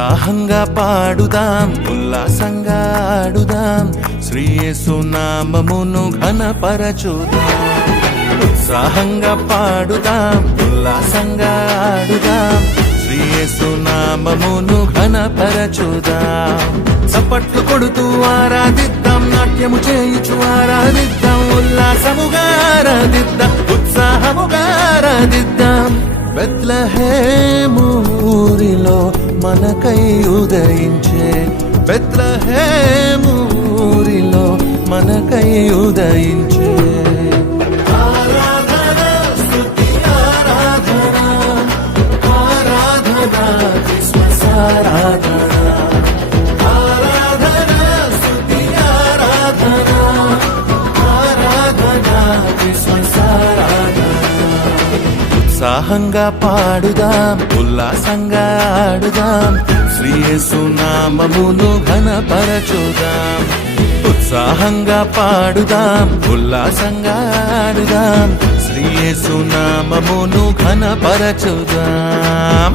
ఉత్సాహంగా పాడుదాం ఉల్లాసంగా ఆడుదాం. శ్రీయేసునామమును ఘనపరచుదాం. ఉత్సాహంగా పాడుదాం ఉల్లాసంగా ఆడుదాం. శ్రీయేసునామమును ఘనపరచుదాం. చప్పట్లు కొడుతూ ఆరాధిద్దాం నాట్యము చేయుచు ఆరాధిద్దాం. ఉల్లాసముగా ఆరాధిద్దాం ఉత్సాహముగా ఆరాధిద్దాం. బెత్లహేము ఊరిలో మనకై ఉదయించే బెత్లహేము మనకై ఉదయించే ఆరాధన ఉత్సాహంగా పాడుదాం ఉల్లాసంగా ఆడుదాం. శ్రీయసునామమును ఘనపరచుదాం. ఉత్సాహంగా పాడుదాం ఉల్లాసంగా ఆడుదాం. శ్రీయసునామమును ఘనపరచుదాం.